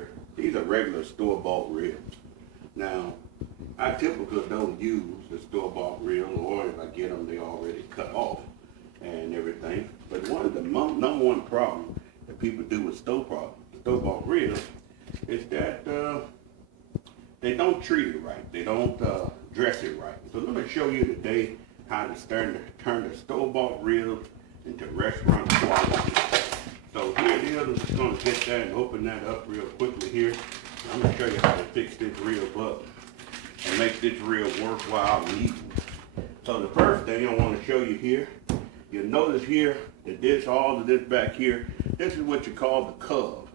here. These are regular store-bought ribs. Now, I typically don't use the store-bought ribs, or if I get them, they already cut off and everything. But one of the number one problem that people do with store-bought ribs is that they don't treat it right. They don't dress it right. So let me show you today how to turn the store-bought ribs into restaurant quality. So here it is. I'm just going to get that and open that up real quickly here. I'm going to show you how to fix this rib up and make this rib worthwhile eating. So the first thing I want to show you here, you'll notice here that all of this back here, this is what you call the cub.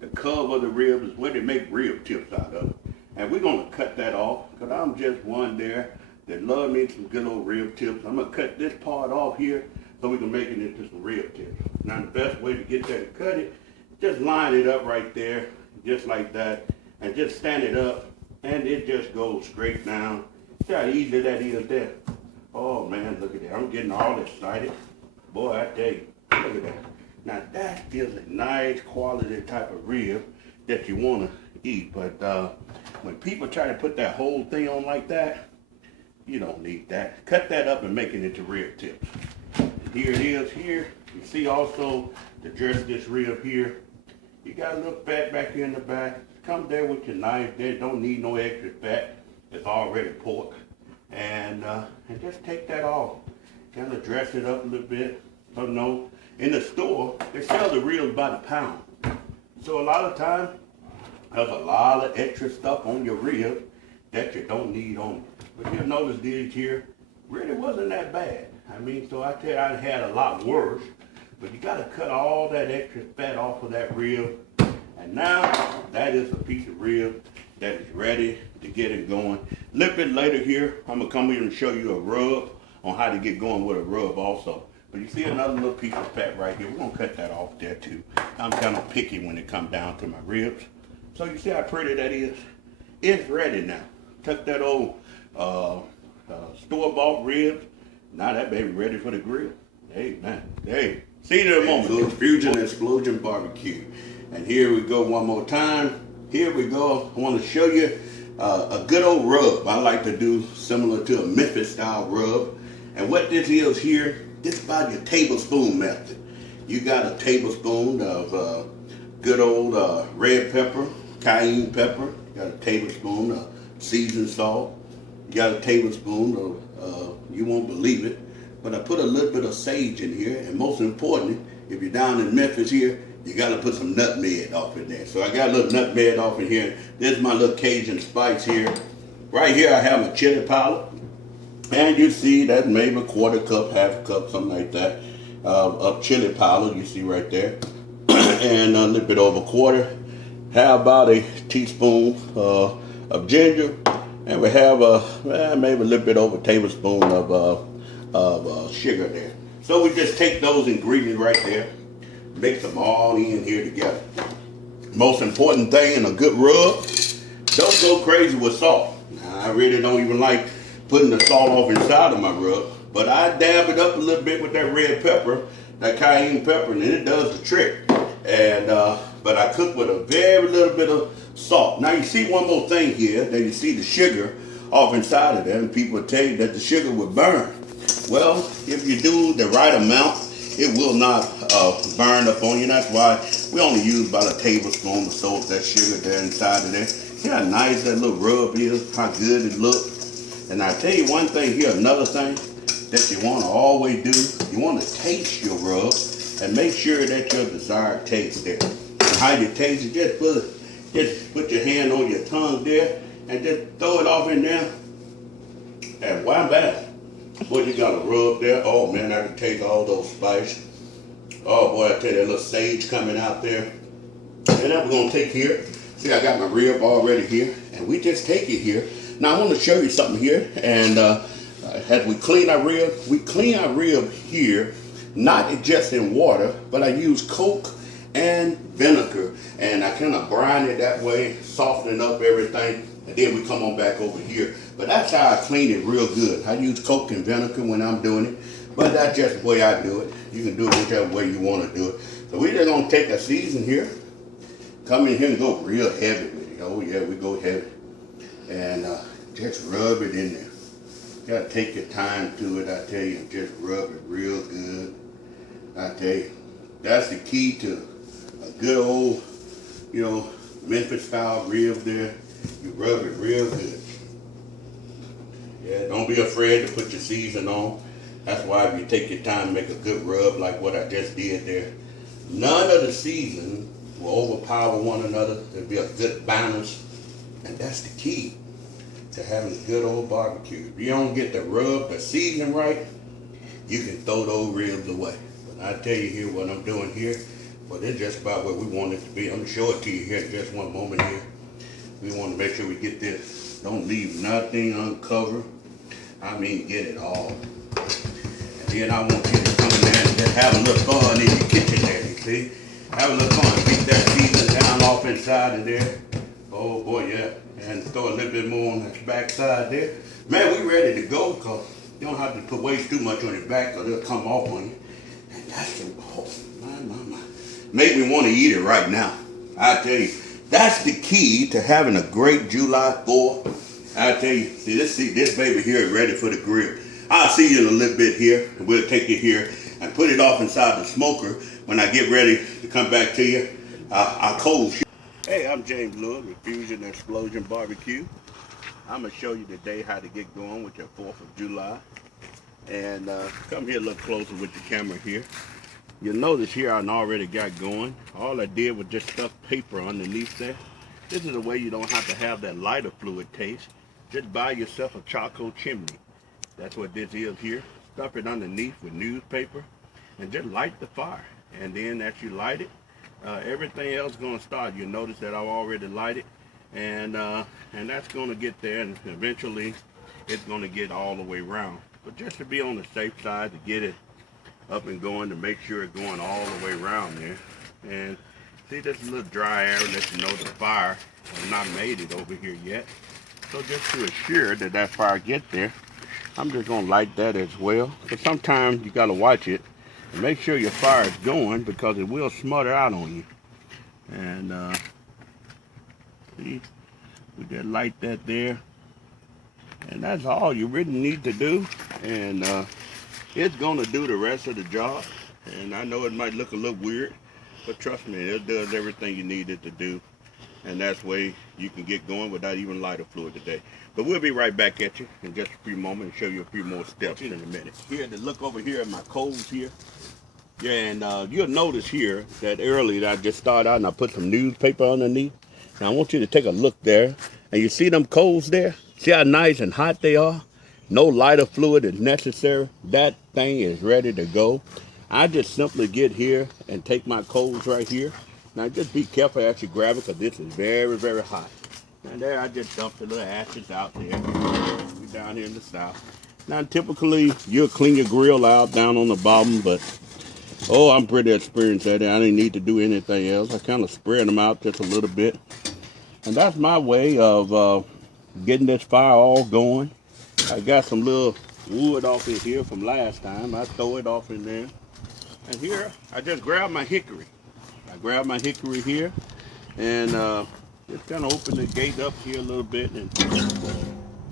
The cub of the rib is what they make rib tips out of. And we're going to cut that off because I'm just one there that love me some good old rib tips. I'm going to cut this part off here so we can make it into some rib tips. Now the best way to get that to cut it, just line it up right there, just like that, and just stand it up, and it just goes straight down. See how easy that is there. Oh man, look at that. I'm getting all excited. Boy, I tell you, look at that. Now that is a nice quality type of rib that you want to eat. But when people try to put that whole thing on like that, you don't need that. Cut that up and make it into rib tips. And here it is here. You see also to dress this rib here, you got a little fat back here in the back. Come there with your knife there. Don't need no extra fat. It's already pork. And just take that off. Kind of dress it up a little bit. So no, in the store, they sell the ribs by the pound. So a lot of times, there's a lot of extra stuff on your rib that you don't need on it. But you'll notice these here really wasn't that bad. I mean, so I tell you, I had a lot worse. But you got to cut all that extra fat off of that rib. And now, that is a piece of rib that is ready to get it going. A little bit later here, I'm going to come here and show you a rub on how to get going with a rub also. But you see another little piece of fat right here. We're going to cut that off there too. I'm kind of picky when it comes down to my ribs. So you see how pretty that is? It's ready now. Took that old store-bought ribs. Now that baby ready for the grill. Hey, man. Hey, see you in a moment. Fusion Explosion Barbecue. And here we go one more time. Here we go. I want to show you a good old rub. I like to do similar to a Memphis style rub. And what this is here, this is about your tablespoon method. You got a tablespoon of good old red pepper, cayenne pepper. You got a tablespoon of seasoned salt. You got a tablespoon of, you won't believe it, but I put a little bit of sage in here. And most importantly, if you're down in Memphis here, you got to put some nutmeg off in there. So I got a little nutmeg off in here. This is my little Cajun spice here. Right here I have my chili powder. And you see that maybe a quarter cup, half a cup, something like that, of chili powder, you see right there. And a little bit over a quarter. Have about a teaspoon of ginger. And we have maybe a little bit over a tablespoon of sugar there. So we just take those ingredients right there, mix them all in here together. Most important thing in a good rub, don't go crazy with salt. Now, I really don't even like putting the salt off inside of my rub, but I dab it up a little bit with that red pepper, that cayenne pepper, and it does the trick. And but I cook with a very little bit of salt. Now you see one more thing here, that you see the sugar off inside of there, and people tell you that the sugar will burn. Well, if you do the right amount, it will not burn up on you. That's why we only use about a tablespoon or so of that sugar there inside of there. See how nice that little rub is, how good it looks. And I tell you one thing here, another thing that you want to always do, you want to taste your rub and make sure that your desired taste there. And how you taste it, just put your hand on your tongue there and just throw it off in there. And wham bam. Boy, you got a rub there. Oh man, I can taste all those spices. Oh boy, I tell you, that little sage coming out there. And then we're gonna take here. See, I got my rib already here, and we just take it here. Now I want to show you something here. And as we clean our rib here, not just in water, but I use Coke and vinegar, and I kind of brine it that way, soften up everything, and then we come on back over here. But that's how I clean it real good. I use Coke and vinegar when I'm doing it, but that's just the way I do it. You can do it whichever way you want to do it. So we're just going to take a season here, come in here and go real heavy with it. Oh yeah, we go heavy. And just rub it in there. You gotta take your time to it, I tell you, and just rub it real good. I tell you, that's the key to a good old, you know, Memphis style rib there. You rub it real good. Yeah, don't be afraid to put your season on. That's why if you take your time to make a good rub like what I just did there, none of the season will overpower one another. There'll be a good balance. And that's the key to having a good old barbecue. If you don't get the rub, the season right, you can throw those ribs away. But I tell you here what I'm doing here, well, it's just about where we want it to be. I'm gonna show it to you here in just one moment here. We want to make sure we get this. Don't leave nothing uncovered. I mean, get it all. And then I want you to come in there and just have a little fun in your kitchen there, you see? Have a little fun. Get that season down off inside of there. Oh boy, yeah. And throw a little bit more on the back side there. Man, we ready to go because you don't have to put waste too much on your back because it'll come off on you. And that's the, oh, my. Make me want to eat it right now. I tell you, that's the key to having a great July 4th. I tell you, see this baby here is ready for the grill. I'll see you in a little bit here. We'll take it here and put it off inside the smoker. When I get ready to come back to you, I'll cold shoot. Hey, I'm James Lewis with Fusion Explosion Barbecue. I'm going to show you today how to get going with your 4th of July. And come here a little closer with the camera here. You'll notice here I already got going. All I did was just stuff paper underneath there. This is a way you don't have to have that lighter fluid taste. Just buy yourself a charcoal chimney. That's what this is here. Stuff it underneath with newspaper and just light the fire. And then as you light it, everything else is going to start. You'll notice that I've already lighted, and that's going to get there, and eventually it's going to get all the way around. But just to be on the safe side, to get it up and going, to make sure it's going all the way around there. And see, this little dry area lets you know the fire has not made it over here yet. So just to assure that that fire gets there, I'm just going to light that as well. But sometimes you got to watch it and make sure your fire is going, because it will smother out on you. And see, we just light that there. And that's all you really need to do. And it's going to do the rest of the job. And I know it might look a little weird, but trust me, it does everything you need it to do. And that's way you can get going without even lighter fluid today. But we'll be right back at you in just a few moments and show you a few more steps in a minute. Here, to look over here at my coals here. Yeah, and you'll notice here that earlier I just started out and I put some newspaper underneath. Now I want you to take a look there. And you see them coals there? See how nice and hot they are? No lighter fluid is necessary. That thing is ready to go. I just simply get here and take my coals right here. Now just be careful as you grab it, because this is very, very hot. And there I just dumped the little ashes out there. We down here in the south. Now typically you'll clean your grill out down on the bottom, but oh, I'm pretty experienced at it. I didn't need to do anything else. I kind of spread them out just a little bit. And that's my way of getting this fire all going. I got some little wood off in here from last time. I throw it off in there. And here, I just grab my hickory. I grab my hickory here and just kind of open the gate up here a little bit. And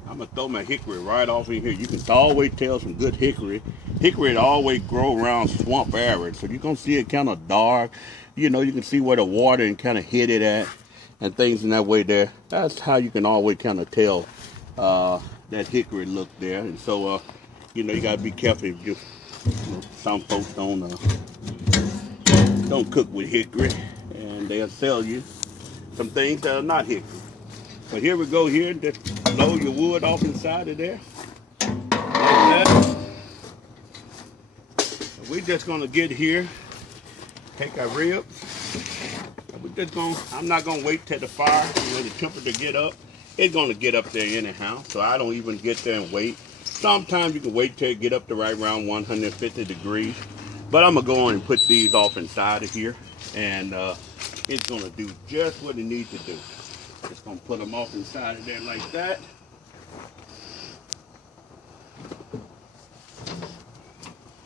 I'm going to throw my hickory right off in here. You can always tell some good hickory. Hickory always grow around swamp areas. So you're going to see it kind of dark. You know, you can see where the water and kind of hit it at and things in that way there. That's how you can always kind of tell that hickory look there. And so, you know, you got to be careful. If you know, some folks don't cook with hickory, and they'll sell you some things that are not hickory. But here we go here, just blow your wood off inside of there. Like that. We're just gonna get here, take our ribs. I'm not gonna wait till the fire, you know, the temperature get up. It's gonna get up there anyhow, so I don't even get there and wait. Sometimes you can wait till it get up to right around 150 degrees. But I'm gonna go on and put these off inside of here, and it's gonna do just what it needs to do. Just gonna put them off inside of there like that.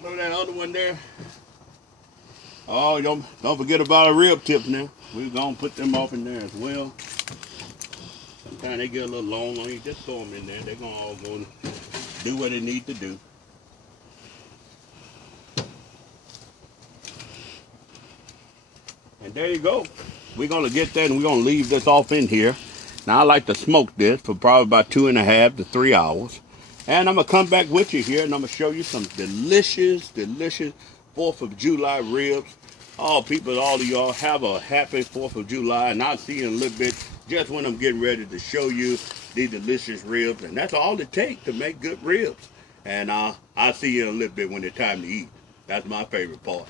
Throw that other one there. Oh, don't forget about our rib tips now. We're gonna put them off in there as well. Sometimes they get a little long on you. Just throw them in there. They're gonna all go do what they need to do. And there you go. We're gonna get that and we're gonna leave this off in here. Now I like to smoke this for probably about 2.5 to 3 hours. And I'm gonna come back with you here and I'm gonna show you some delicious, delicious 4th of July ribs. Oh, people, all of y'all have a happy 4th of July, and I'll see you in a little bit just when I'm getting ready to show you these delicious ribs. And that's all it takes to make good ribs. And I'll see you in a little bit when it's time to eat. That's my favorite part.